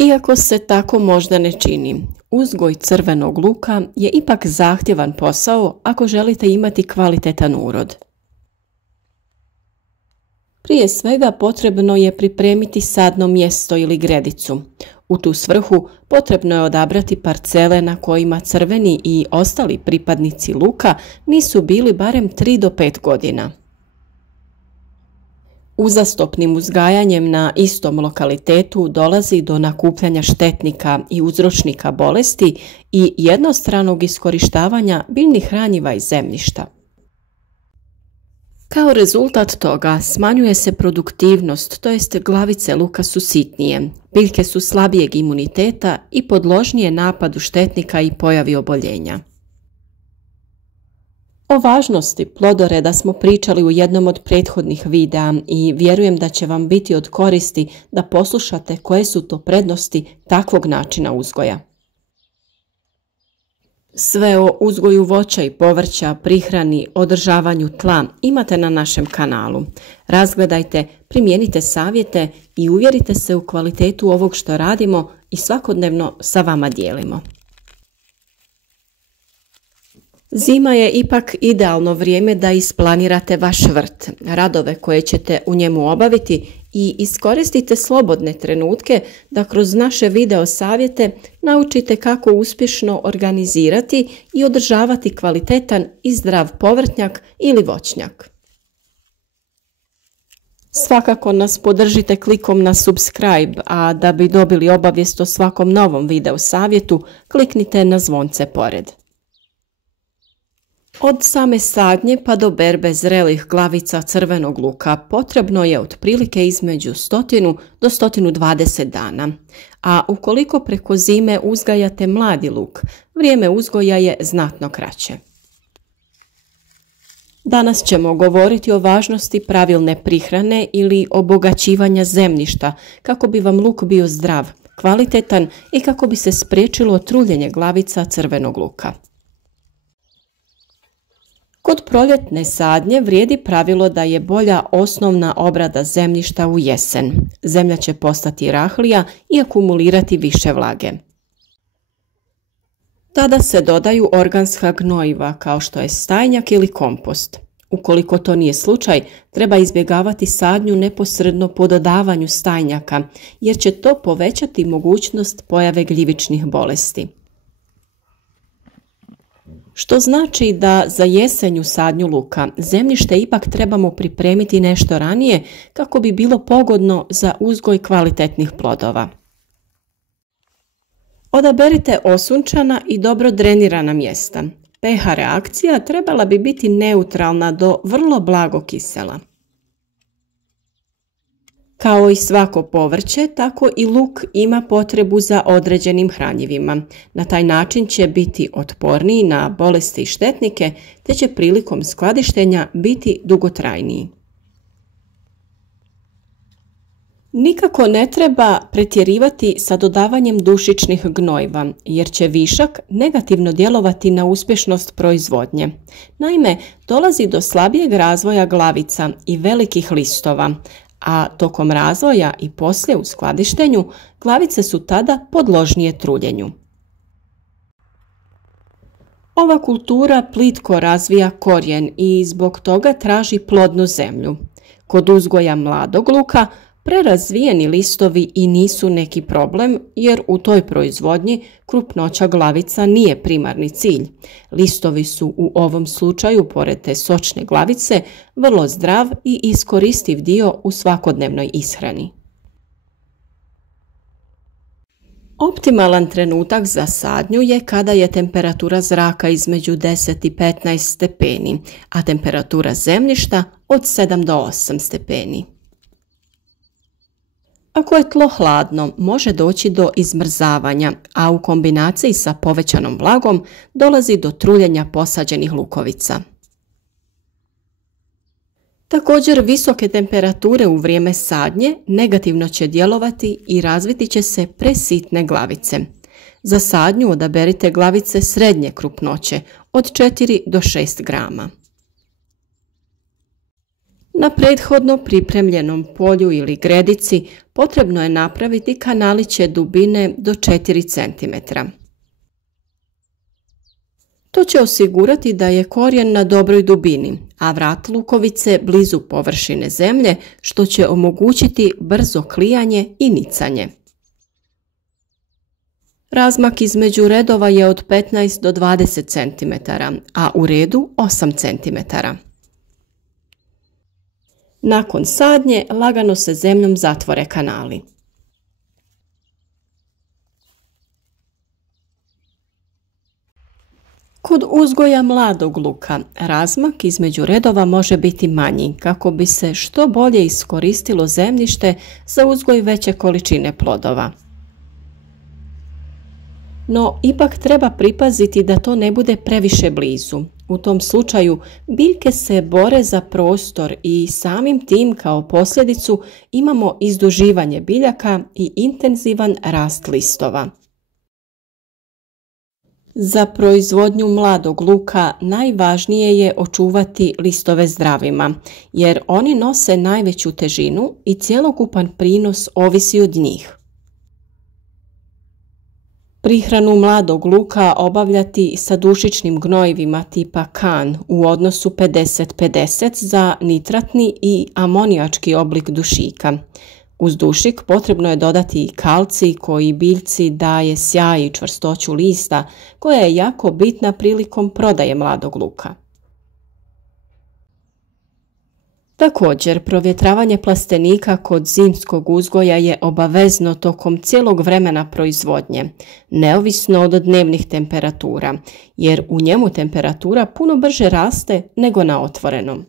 Iako se tako možda ne čini, uzgoj crvenog luka je ipak zahtjevan posao ako želite imati kvalitetan urod. Prije svega potrebno je pripremiti sadno mjesto ili gredicu. U tu svrhu potrebno je odabrati parcele na kojima crveni i ostali pripadnici luka nisu bili barem 3 do 5 godina. Uzastopnim uzgajanjem na istom lokalitetu dolazi do nakupljanja štetnika i uzročnika bolesti i jednostranog iskorištavanja biljnih hranjiva iz zemljišta. Kao rezultat toga smanjuje se produktivnost, to jest glavice luka su sitnije, biljke su slabijeg imuniteta i podložnije napadu štetnika i pojavi oboljenja. O važnosti plodoreda smo pričali u jednom od prethodnih videa i vjerujem da će vam biti od koristi da poslušate koje su to prednosti takvog načina uzgoja. Sve o uzgoju voća i povrća, prihrani, održavanju tla imate na našem kanalu. Razgledajte, primijenite savjete i uvjerite se u kvalitetu ovog što radimo i svakodnevno sa vama dijelimo. Zima je ipak idealno vrijeme da isplanirate vaš vrt, radove koje ćete u njemu obaviti i iskoristite slobodne trenutke da kroz naše video savjete naučite kako uspješno organizirati i održavati kvalitetan i zdrav povrtnjak ili voćnjak. Svakako nas podržite klikom na subscribe, a da bi dobili obavijest o svakom novom video savjetu, kliknite na zvonce pored. Od same sadnje pa do berbe zrelih glavica crvenog luka potrebno je otprilike između 100 do 120 dana, a ukoliko preko zime uzgajate mladi luk, vrijeme uzgoja je znatno kraće. Danas ćemo govoriti o važnosti pravilne prihrane ili obogaćivanja zemljišta kako bi vam luk bio zdrav, kvalitetan i kako bi se spriječilo truljenje glavica crvenog luka. Kod proljetne sadnje vrijedi pravilo da je bolja osnovna obrada zemljišta u jesen. Zemlja će postati rahlija i akumulirati više vlage. Tada se dodaju organska gnojiva kao što je stajnjak ili kompost. Ukoliko to nije slučaj, treba izbjegavati sadnju neposredno po dodavanju stajnjaka, jer će to povećati mogućnost pojave gljivičnih bolesti. Što znači da za jesenju sadnju luka zemljište ipak trebamo pripremiti nešto ranije kako bi bilo pogodno za uzgoj kvalitetnih plodova. Odaberite osunčana i dobro drenirana mjesta. pH reakcija trebala bi biti neutralna do vrlo blago kisela. Kao i svako povrće, tako i luk ima potrebu za određenim hranjivima. Na taj način će biti otporniji na bolesti i štetnike, te će prilikom skladištenja biti dugotrajniji. Nikako ne treba pretjerivati sa dodavanjem dušičnih gnojiva, jer će višak negativno djelovati na uspješnost proizvodnje. Naime, dolazi do slabijeg razvoja glavica i velikih listova, a tokom razvoja i poslije u skladištenju glavice su tada podložnije truljenju. Ova kultura plitko razvija korijen i zbog toga traži plodnu zemlju. Kod uzgoja mladog luka prerazvijeni listovi i nisu neki problem, jer u toj proizvodnji krupnoća glavica nije primarni cilj. Listovi su u ovom slučaju, pored te sočne glavice, vrlo zdrav i iskoristiv dio u svakodnevnoj ishrani. Optimalan trenutak za sadnju je kada je temperatura zraka između 10 i 15 stepeni, a temperatura zemljišta od 7 do 8 stepeni. Ako je tlo hladno, može doći do izmrzavanja, a u kombinaciji sa povećanom vlagom dolazi do truljenja posađenih lukovica. Također, visoke temperature u vrijeme sadnje negativno će djelovati i razviti će se presitne glavice. Za sadnju odaberite glavice srednje krupnoće od 4 do 6 grama. Na prethodno pripremljenom polju ili gredici potrebno je napraviti kanaliće dubine do 4 cm. To će osigurati da je korijen na dobroj dubini, a vrat lukovice blizu površine zemlje, što će omogućiti brzo klijanje i nicanje. Razmak između redova je od 15 do 20 cm, a u redu 8 cm. Nakon sadnje lagano se zemljom zatvore kanali. Kod uzgoja mladog luka razmak između redova može biti manji kako bi se što bolje iskoristilo zemljište za uzgoj veće količine plodova. No, ipak treba pripaziti da to ne bude previše blizu. U tom slučaju biljke se bore za prostor i samim tim kao posljedicu imamo izduživanje biljaka i intenzivan rast listova. Za proizvodnju mladog luka najvažnije je očuvati listove zdravima, jer oni nose najveću težinu i cjelokupan prinos ovisi od njih. Prihranu mladog luka obavljati sa dušičnim gnojivima tipa kan u odnosu 50-50 za nitratni i amonijački oblik dušika. Uz dušik potrebno je dodati i kalcij koji biljci daje sjaj i čvrstoću lista, koja je jako bitna prilikom prodaje mladog luka. Također, provjetravanje plastenika kod zimskog uzgoja je obavezno tokom cijelog vremena proizvodnje, neovisno od dnevnih temperatura, jer u njemu temperatura puno brže raste nego na otvorenom.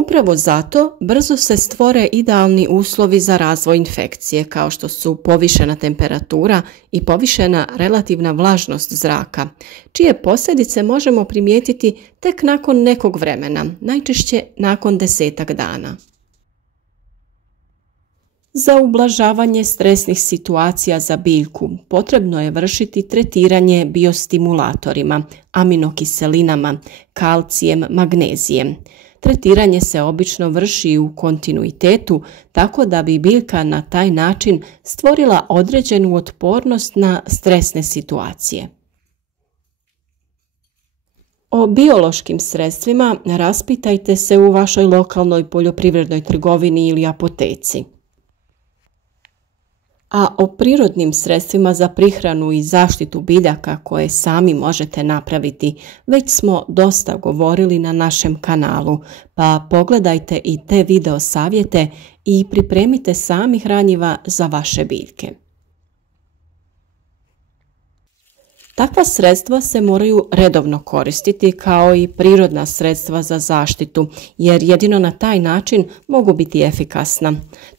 Upravo zato brzo se stvore idealni uslovi za razvoj infekcije, kao što su povišena temperatura i povišena relativna vlažnost zraka, čije posljedice možemo primijetiti tek nakon nekog vremena, najčešće nakon 10-tak dana. Za ublažavanje stresnih situacija za biljku potrebno je vršiti tretiranje biostimulatorima, aminokiselinama, kalcijem, magnezijem. Tretiranje se obično vrši u kontinuitetu, tako da bi biljka na taj način stvorila određenu otpornost na stresne situacije. O biološkim sredstvima raspitajte se u vašoj lokalnoj poljoprivrednoj trgovini ili apoteci. A o prirodnim sredstvima za prihranu i zaštitu biljaka koje sami možete napraviti već smo dosta govorili na našem kanalu, pa pogledajte i te video savjete i pripremite sami hranjiva za vaše biljke. Takva sredstva se moraju redovno koristiti kao i prirodna sredstva za zaštitu, jer jedino na taj način mogu biti efikasna.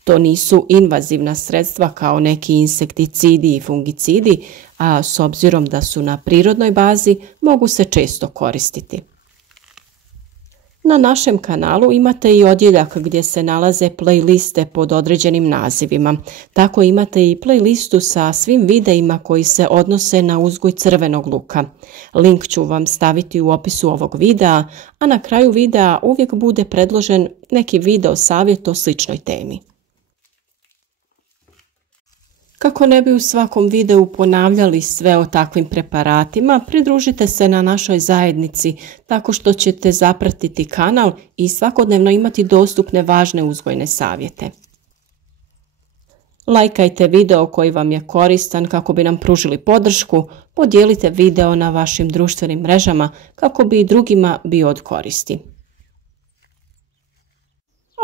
To nisu invazivna sredstva kao neki insekticidi i fungicidi, a s obzirom da su na prirodnoj bazi mogu se često koristiti. Na našem kanalu imate i odjeljak gdje se nalaze playliste pod određenim nazivima. Tako imate i playlistu sa svim videima koji se odnose na uzgoj crvenog luka. Link ću vam staviti u opisu ovog videa, a na kraju videa uvijek bude predložen neki video savjet o sličnoj temi. Kako ne bi u svakom videu ponavljali sve o takvim preparatima, pridružite se na našoj zajednici tako što ćete zapratiti kanal i svakodnevno imati dostupne važne uzgojne savjete. Lajkajte video koji vam je koristan kako bi nam pružili podršku, podijelite video na vašim društvenim mrežama kako bi i drugima bio od koristi.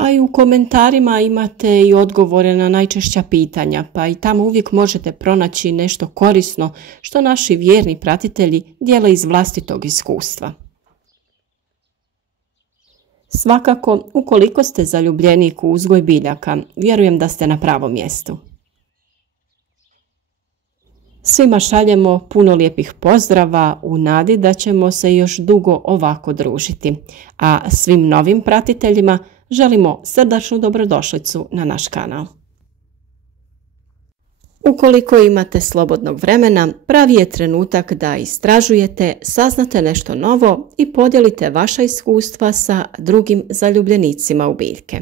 A i u komentarima imate i odgovore na najčešća pitanja, pa i tamo uvijek možete pronaći nešto korisno što naši vjerni pratitelji dijele iz vlastitog iskustva. Svakako, ukoliko ste zaljubljenik u uzgoj biljaka, vjerujem da ste na pravom mjestu. Svima šaljemo puno lijepih pozdrava u nadi da ćemo se još dugo ovako družiti, a svim novim pratiteljima želimo srdačnu dobrodošlicu na naš kanal. Ukoliko imate slobodnog vremena, pravi je trenutak da istražujete, saznate nešto novo i podijelite vaša iskustva sa drugim zaljubljenicima u biljke.